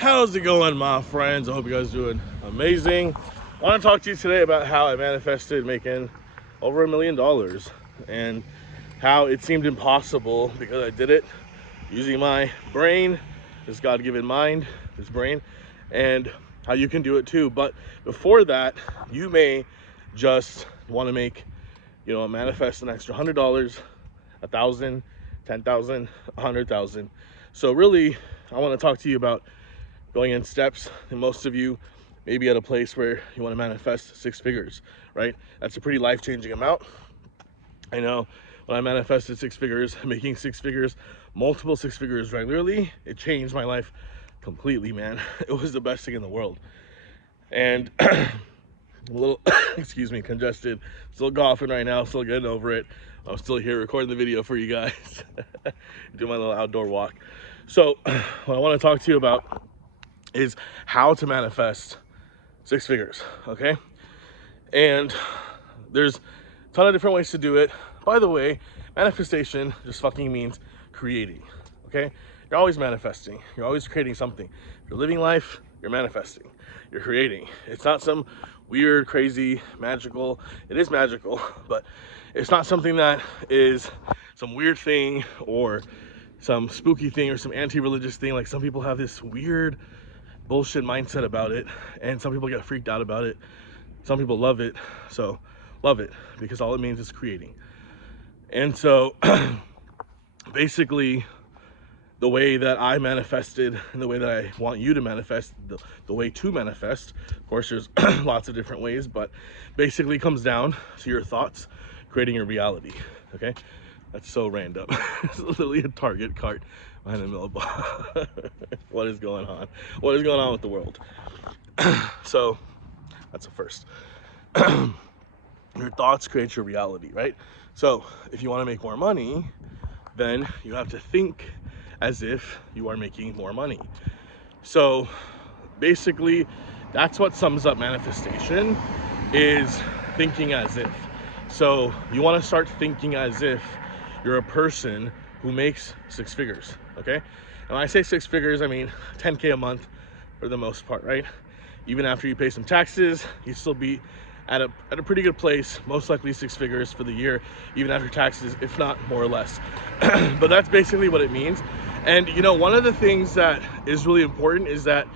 How's it going, my friends? I hope you guys are doing amazing. I want to talk to you today about how I manifested making over $1 million and how it seemed impossible because I did it using my brain, this God-given mind, this brain, and how you can do it too. But before that, you may just want to make, manifest an extra $100, 1,000, 10,000, 100,000. So really, I want to talk to you about going in steps. And most of you may be at a place where you want to manifest 6 figures, right? That's a pretty life-changing amount. I know when I manifested 6 figures, making 6 figures, multiple 6 figures regularly, it changed my life completely, man. It was the best thing in the world. And I'm a little, excuse me, congested, still coughing right now, still getting over it. I'm still here recording the video for you guys, do my little outdoor walk. So what I want to talk to you about is how to manifest 6 figures, okay? And there's a ton of different ways to do it. By the way, manifestation just fucking means creating, okay? You're always manifesting. You're always creating something. If you're living life, you're manifesting. You're creating. It's not some weird, crazy, magical. It is magical, but it's not something that is some weird thing or some spooky thing or some anti-religious thing. Like some people have this weird bullshit mindset about it, and some people get freaked out about it. Some people love it. So love it, because all it means is creating. And so basically the way that I manifested and the way that I want you to manifest, the way to manifest, of course there's lots of different ways, but basically comes down to your thoughts creating your reality, okay? That's so random. It's literally a Target cart behind the milliball. What is going on? What is going on with the world? So that's the first. Your thoughts create your reality, right? So if you want to make more money, then you have to think as if you are making more money. So basically, that's what sums up manifestation, is thinking as if. So you want to start thinking as if you're a person who makes 6 figures, okay? And when I say 6 figures, I mean 10K a month for the most part, right? Even after you pay some taxes, you still be at a pretty good place, most likely 6 figures for the year, even after taxes, if not more or less. But that's basically what it means. And one of the things that is really important is that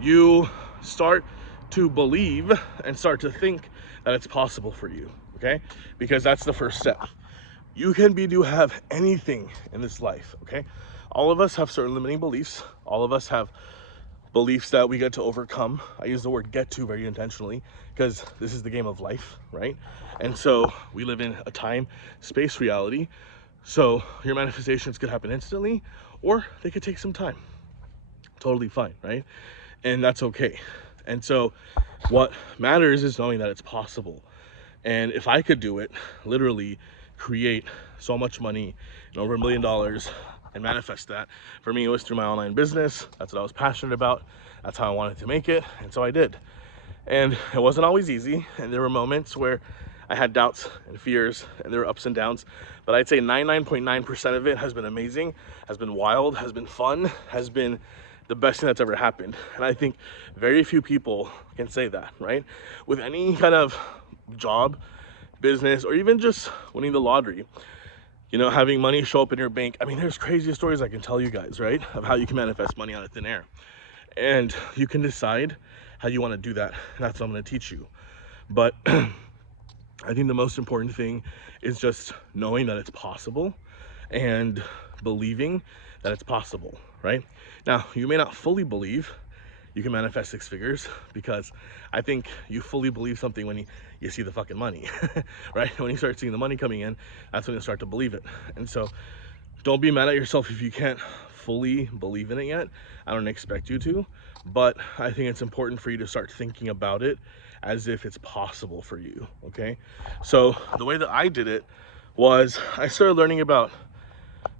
you start to believe and start to think that it's possible for you, okay? Because that's the first step. You can have anything in this life, okay? All of us have certain limiting beliefs. All of us have beliefs that we get to overcome. I use the word get to very intentionally because this is the game of life, right? And so we live in a time, space reality. So your manifestations could happen instantly, or they could take some time. Totally fine, right? And that's okay. And so what matters is knowing that it's possible. And if I could do it, literally create so much money and over $1 million and manifest that, for me it was through my online business. That's what I was passionate about. That's how I wanted to make it, and so I did. And it wasn't always easy, and there were moments where I had doubts and fears, and there were ups and downs, but I'd say 99.9% of it has been amazing, has been wild, has been fun, has been the best thing that's ever happened. And I think very few people can say that, right? With any kind of job, business, or even just winning the lottery, having money show up in your bank. I mean, there's crazy stories I can tell you guys, right? Of how you can manifest money out of thin air. And you can decide how you want to do that. And that's what I'm going to teach you. But I think the most important thing is just knowing that it's possible and believing that it's possible, right? Now, you may not fully believe you can manifest 6 figures, because I think you fully believe something when you see the fucking money, right? When you start seeing the money coming in, that's when you start to believe it. And so don't be mad at yourself if you can't fully believe in it yet. I don't expect you to, but I think it's important for you to start thinking about it as if it's possible for you, okay? So the way that I did it was I started learning about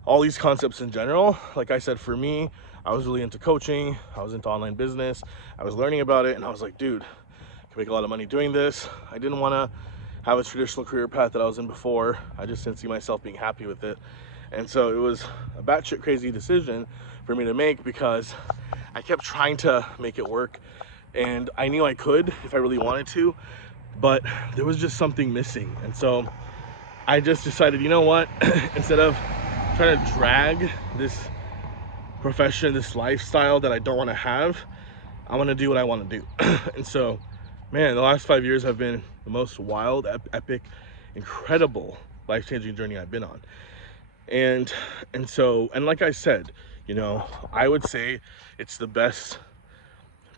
all these concepts in general. Like I said, for me, I was really into coaching. I was into online business. I was learning about it, and I was like, dude, I can make a lot of money doing this. I didn't want to have a traditional career path that I was in before. I just didn't see myself being happy with it. And so it was a batshit crazy decision for me to make, because I kept trying to make it work, and I knew I could if I really wanted to, but there was just something missing. And so I just decided, you know what, instead of trying to drag this profession, this lifestyle that I don't want to have, I want to do what I want to do. And so, man, the last 5 years have been the most wild, epic, incredible, life-changing journey I've been on. And so, and like I said, you know, I would say it's the best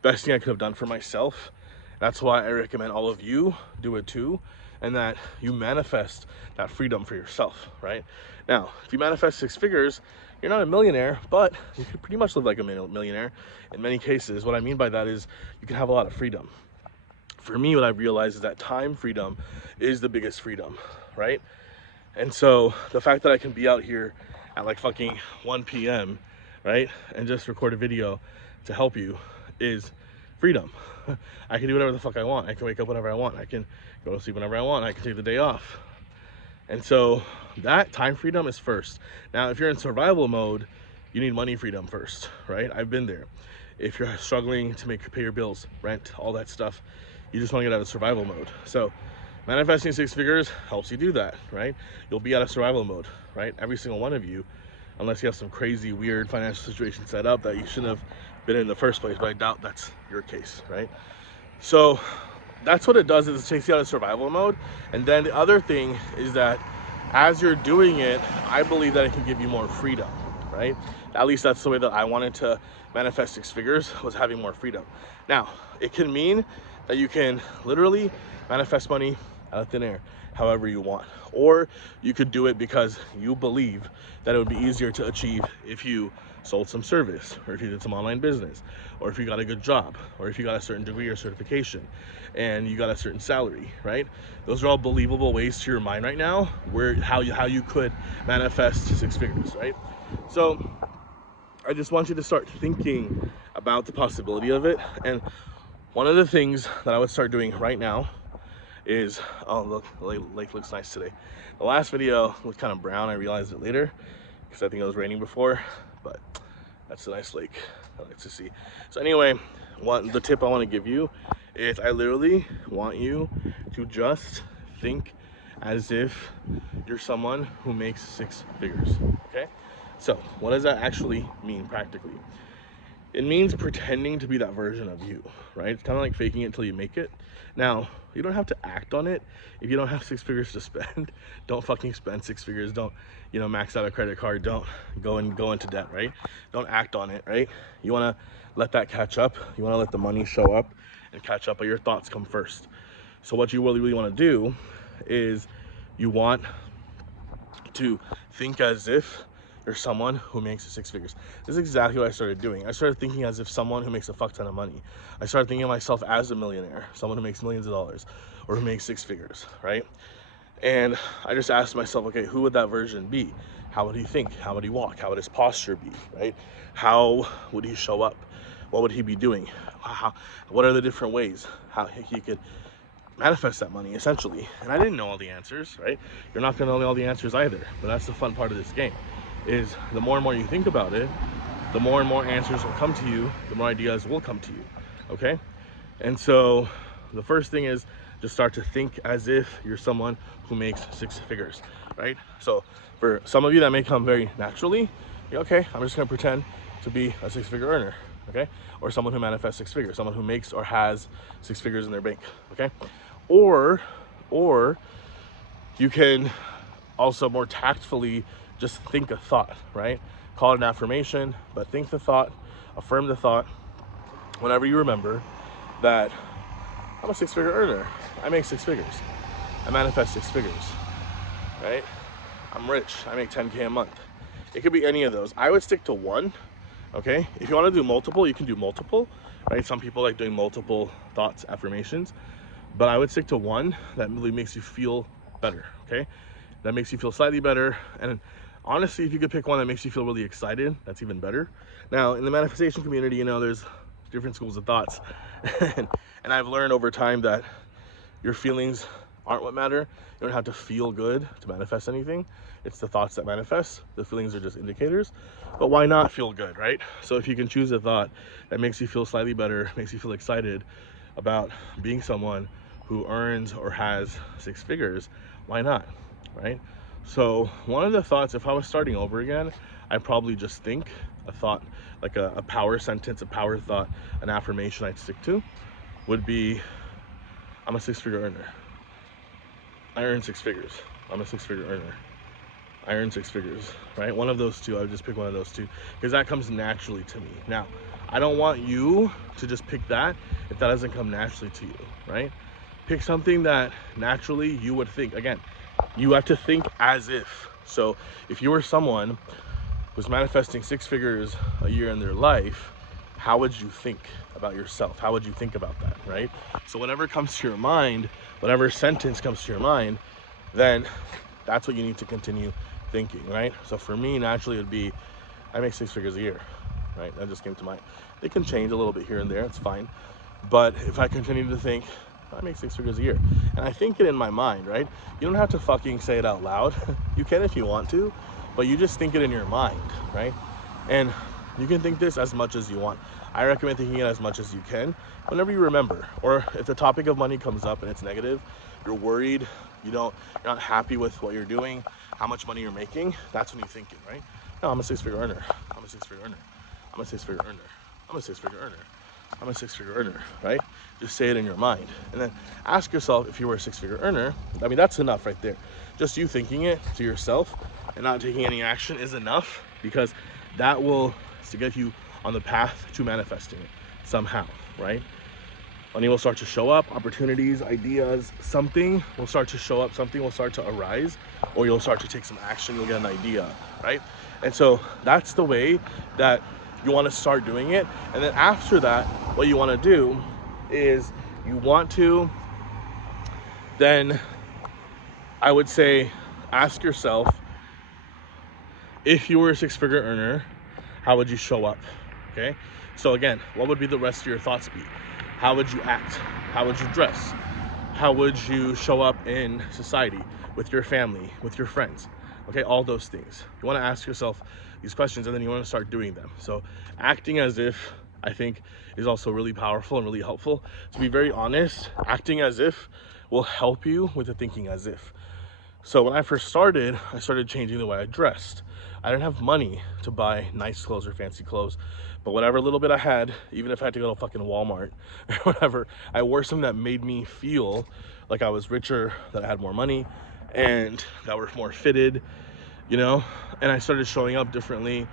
thing I could have done for myself. That's why I recommend all of you do it too, and that you manifest that freedom for yourself, right? Now, if you manifest 6 figures, you're not a millionaire, but you could pretty much live like a millionaire in many cases. What I mean by that is you can have a lot of freedom. For me, what I've realized is that time freedom is the biggest freedom, right? And so the fact that I can be out here at like fucking 1 p.m., right, and just record a video to help you is freedom. I can do whatever the fuck I want. I can wake up whenever I want. I can go to sleep whenever I want. I can take the day off. And so that time freedom is first. Now, if you're in survival mode, you need money freedom first, right? I've been there. If you're struggling to pay your bills, rent, all that stuff, you just want to get out of survival mode. So manifesting 6 figures helps you do that, right? You'll be out of survival mode, right? Every single one of you, unless you have some crazy, weird financial situation set up that you shouldn't have been in the first place, but I doubt that's your case, right? So that's what it does, is it takes you out of survival mode. And then the other thing is that as you're doing it, I believe that it can give you more freedom, right? At least that's the way that I wanted to manifest 6 figures, was having more freedom. Now, it can mean that you can literally manifest money out of thin air however you want, or you could do it because you believe that it would be easier to achieve if you sold some service, or if you did some online business, or if you got a good job, or if you got a certain degree or certification and you got a certain salary, right? Those are all believable ways to your mind right now where how you could manifest 6 figures, right? So I just want you to start thinking about the possibility of it. And one of the things that I would start doing right now is, oh look, the lake looks nice today. The last video was kind of brown. I realized it later because I think it was raining before, but that's a nice lake I like to see. So anyway, the tip I want to give you is I literally want you to just think as if you're someone who makes 6 figures, okay? So what does that actually mean practically? It means pretending to be that version of you, right? It's kind of like faking it until you make it. Now, you don't have to act on it. If you don't have 6 figures to spend, don't fucking spend 6 figures. Don't, you know, max out a credit card. Don't go into debt, right? Don't act on it, right? You want to let that catch up. You want to let the money show up and catch up, but your thoughts come first. So what you really want to do is you want to think as if you're someone who makes 6 figures. This is exactly what I started doing. I started thinking as if someone who makes a fuck ton of money. I started thinking of myself as a millionaire, someone who makes millions of dollars, or who makes 6 figures, right? And I just asked myself, okay, who would that version be? How would he think? How would he walk? How would his posture be, right? How would he show up? What would he be doing? What are the different ways how he could manifest that money, essentially? And I didn't know all the answers, right? You're not gonna know all the answers either, but that's the fun part of this game, is the more and more you think about it, the more and more answers will come to you, the more ideas will come to you, okay? And so the first thing is just start to think as if you're someone who makes 6 figures, right? So for some of you that may come very naturally, okay, I'm just gonna pretend to be a 6-figure earner, okay? Or someone who manifests 6 figures, someone who makes or has 6 figures in their bank, okay? Or you can also more tactfully just think a thought, right? Call it an affirmation, but think the thought, affirm the thought whenever you remember that I'm a 6-figure earner. I make 6 figures. I manifest 6 figures, right? I'm rich. I make 10K a month. It could be any of those. I would stick to one, okay? If you want to do multiple, you can do multiple, right? Some people like doing multiple thoughts, affirmations, but I would stick to one that really makes you feel better, okay? That makes you feel slightly better. And honestly, if you could pick one that makes you feel really excited, that's even better. Now, in the manifestation community, you know, there's different schools of thoughts. and I've learned over time that your feelings aren't what matter. You don't have to feel good to manifest anything. It's the thoughts that manifest. The feelings are just indicators. But why not feel good, right? So if you can choose a thought that makes you feel slightly better, makes you feel excited about being someone who earns or has six figures, why not, right? So one of the thoughts, if I was starting over again, I'd probably just think a thought, like a power sentence, a power thought, an affirmation I'd stick to would be, I'm a six-figure earner. I earn six figures. I'm a six-figure earner. I earn six figures, right? One of those two, I would just pick one of those two because that comes naturally to me. Now, I don't want you to just pick that if that doesn't come naturally to you, right? Pick something that naturally you would think. Again, you have to think as if. So if you were someone who's manifesting six figures a year in their life, how would you think about yourself? How would you think about that, right? So whatever comes to your mind, whatever sentence comes to your mind, then that's what you need to continue thinking, right? So for me, naturally, it would be, I make six figures a year, right? That just came to mind. It can change a little bit here and there, it's fine. But if I continue to think, I make six figures a year, and I think it in my mind, right? You don't have to fucking say it out loud. You can if you want to, but you just think it in your mind, right? And you can think this as much as you want. I recommend thinking it as much as you can whenever you remember, or if the topic of money comes up and it's negative, you're worried, you're not happy with what you're doing, how much money you're making, that's when you think it, right? No, I'm a six-figure earner. I'm a six-figure earner. I'm a six-figure earner. I'm a six-figure earner. I'm a six-figure earner, right? Just say it in your mind. And then ask yourself, if you were a six-figure earner, I mean, that's enough right there. Just you thinking it to yourself and not taking any action is enough, because that will get you on the path to manifesting it somehow, right? Money will start to show up, opportunities, ideas, something will start to show up, something will start to arise, or you'll start to take some action, you'll get an idea, right? And so that's the way that you want to start doing it. And then after that, what you want to do is you want to then, I would say, ask yourself, if you were a six-figure earner, how would you show up? Okay, so again, what would be the rest of your thoughts be? How would you act? How would you dress? How would you show up in society, with your family, with your friends? Okay, all those things. You want to ask yourself these questions, and then you want to start doing them. So acting as if, I think, is also really powerful and really helpful. To be very honest, acting as if will help you with the thinking as if. So when I first started, I started changing the way I dressed. I didn't have money to buy nice clothes or fancy clothes, but whatever little bit I had, even if I had to go to fucking Walmart or whatever, I wore something that made me feel like I was richer, that I had more money, and that were more fitted, and I started showing up differently.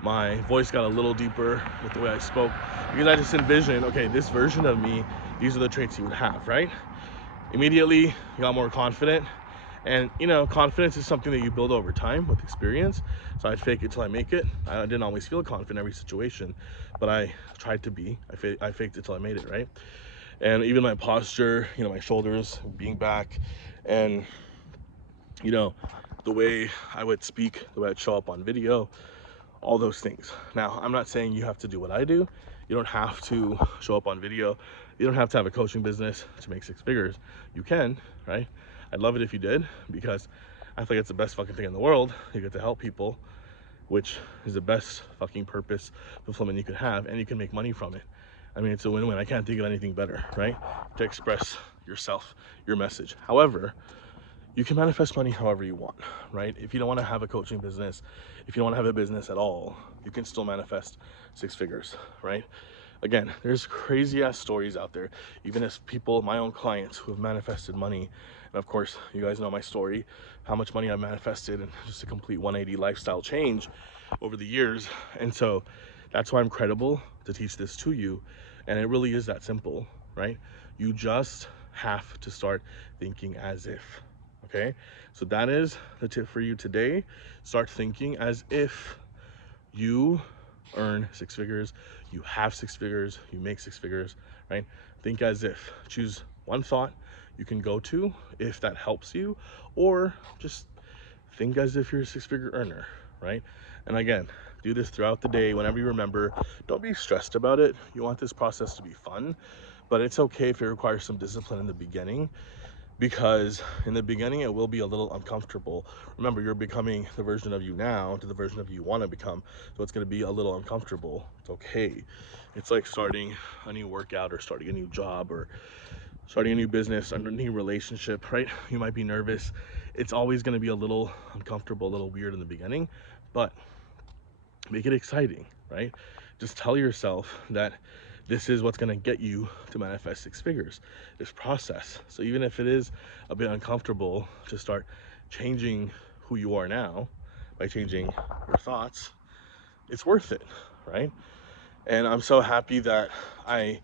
My voice got a little deeper with the way I spoke, because I just envisioned, okay, this version of me, these are the traits you would have, right? Immediately, you got more confident. And confidence is something that you build over time with experience. So I'd fake it till I make it. I didn't always feel confident in every situation, but I tried to be. I faked it till I made it, right? And even my posture, my shoulders being back, and the way I would speak, the way I'd show up on video, all those things. Now, I'm not saying you have to do what I do. You don't have to show up on video. You don't have to have a coaching business to make six figures. You can, right? I'd love it if you did, because I think it's the best fucking thing in the world. You get to help people, which is the best fucking purpose fulfillment you could have, and you can make money from it. I mean, it's a win-win. I can't think of anything better, right? To express yourself, your message. However, you can manifest money however you want, right? If you don't want to have a coaching business, if you don't want to have a business at all, you can still manifest six figures, right? Again, there's crazy ass stories out there, even as people, my own clients, who have manifested money. And of course, you guys know my story, how much money I've manifested, and just a complete 180 lifestyle change over the years. And so that's why I'm credible to teach this to you. And it really is that simple, right? You just have to start thinking as if. Okay, so that is the tip for you today. Start thinking as if you earn six figures, you have six figures, you make six figures, right? Think as if. Choose one thought you can go to if that helps you, or just think as if you're a six-figure earner, right? And again, do this throughout the day whenever you remember. Don't be stressed about it. You want this process to be fun, but it's okay if it requires some discipline in the beginning. because in the beginning it will be a little uncomfortable. Remember, you're becoming the version of you now to the version of you want to become, so it's going to be a little uncomfortable. It's okay. It's like starting a new workout or starting a new job or starting a new business or a new relationship, right? You might be nervous. It's always going to be a little uncomfortable, a little weird in the beginning, but make it exciting, right? Just tell yourself that this is what's going to get you to manifest six figures, this process. So even if it is a bit uncomfortable to start changing who you are now by changing your thoughts, it's worth it, right? And I'm so happy that I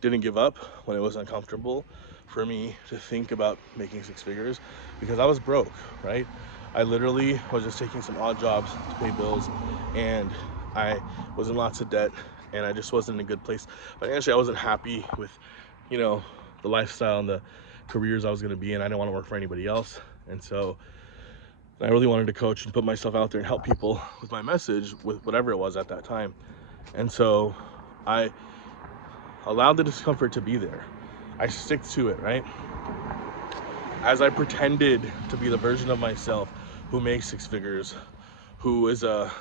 didn't give up when it was uncomfortable for me to think about making six figures, because I was broke, right? I literally was just taking some odd jobs to pay bills, and I was in lots of debt, and I just wasn't in a good place financially. I wasn't happy with, you know, the lifestyle and the careers I was going to be in. I didn't want to work for anybody else. And so I really wanted to coach and put myself out there and help people with my message, with whatever it was at that time. And so I allowed the discomfort to be there. I stick to it, right? As I pretended to be the version of myself who makes six figures, who is a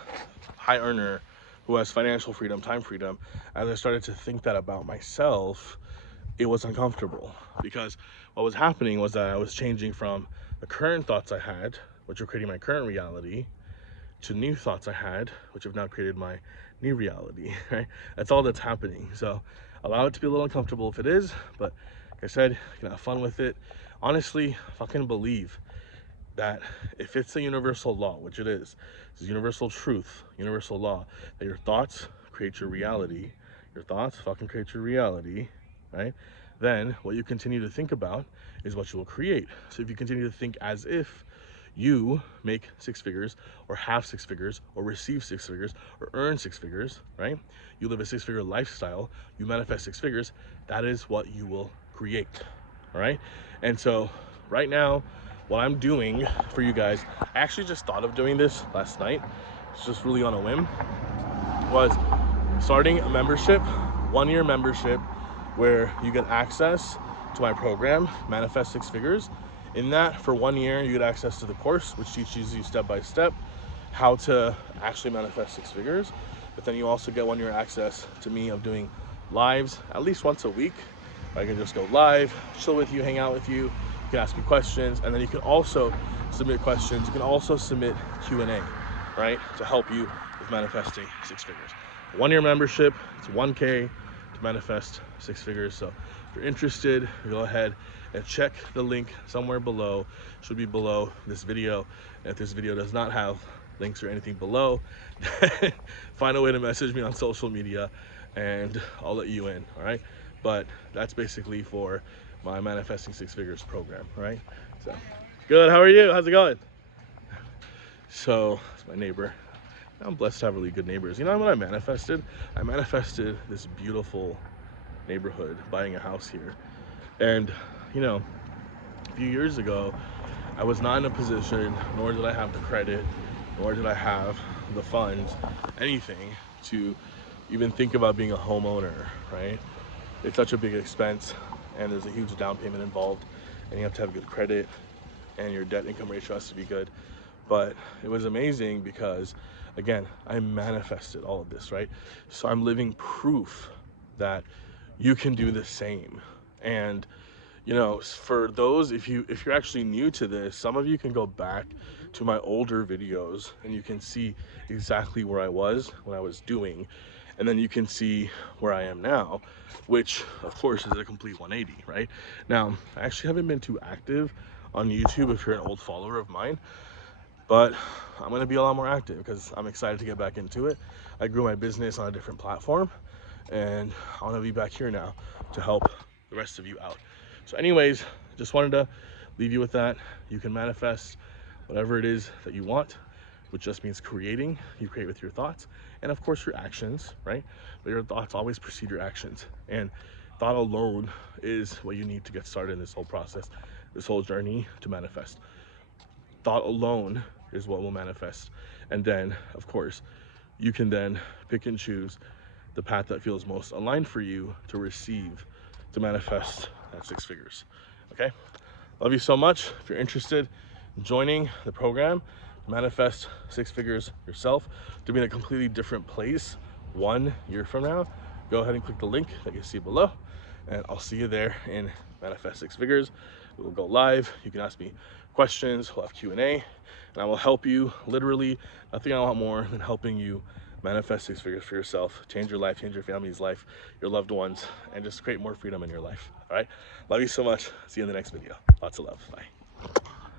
high earner, who has financial freedom, time freedom, as I started to think that about myself, it was uncomfortable, because what was happening was that I was changing from the current thoughts I had, which were creating my current reality, to new thoughts I had, which have now created my new reality, right? That's all that's happening. So allow it to be a little uncomfortable if it is, but like I said, you can have fun with it. Honestly, fucking believe that if it's a universal law, which it is, it's a universal truth, universal law, that your thoughts create your reality, your thoughts fucking create your reality, right? Then what you continue to think about is what you will create. So if you continue to think as if you make six figures or have six figures or receive six figures or earn six figures, right? You live a six-figure lifestyle, you manifest six figures, that is what you will create, all right? And so right now, what I'm doing for you guys, I actually just thought of doing this last night, it's just really on a whim, was starting a membership, 1-year membership, where you get access to my program, Manifest Six Figures. In that, for 1 year, you get access to the course, which teaches you step by step how to actually manifest six figures. But then you also get 1 year access to me of doing lives at least once a week. I can just go live, chill with you, hang out with you. You can ask me questions, and then you can also submit questions. You can also submit Q&A, right, to help you with manifesting six figures. 1 year membership, it's 1K to manifest six figures. So if you're interested, go ahead and check the link somewhere below. Should be below this video. And if this video does not have links or anything below, find a way to message me on social media and I'll let you in, all right? But that's basically for my Manifesting Six Figures program, all right? So good. How are you? How's it going? So it's my neighbor. I'm blessed to have really good neighbors. You know what I manifested? I manifested this beautiful neighborhood, buying a house here. And, you know, a few years ago, I was not in a position, nor did I have the credit, nor did I have the funds, anything to even think about being a homeowner, right? It's such a big expense, and there's a huge down payment involved, and you have to have good credit, and your debt income ratio has to be good. But it was amazing because, again, I manifested all of this, right? So I'm living proof that you can do the same. And you know, for those, if you're actually new to this, some of you can go back to my older videos and you can see exactly where I was when I was doing, and then you can see where I am now, which of course is a complete 180, right? Now, I actually haven't been too active on YouTube if you're an old follower of mine, but I'm going to be a lot more active because I'm excited to get back into it. I grew my business on a different platform, and I want to be back here now to help the rest of you out. So anyways, just wanted to leave you with that. You can manifest whatever it is that you want, which just means creating. You create with your thoughts and of course your actions, right? But your thoughts always precede your actions, and thought alone is what you need to get started in this whole process, this whole journey to manifest. Thought alone is what will manifest. And then of course you can then pick and choose the path that feels most aligned for you to receive, to manifest that six figures. Okay, Love you so much. If you're interested in joining the program, Manifest Six Figures Yourself, to be in a completely different place 1 year from now, go ahead and click the link that you see below, and I'll see you there in Manifest Six Figures. We will go live. You can ask me questions. We'll have Q&A, and I will help you. Literally, nothing I want more than helping you manifest six figures for yourself, change your life, change your family's life, your loved ones, and just create more freedom in your life. All right? Love you so much. See you in the next video. Lots of love. Bye.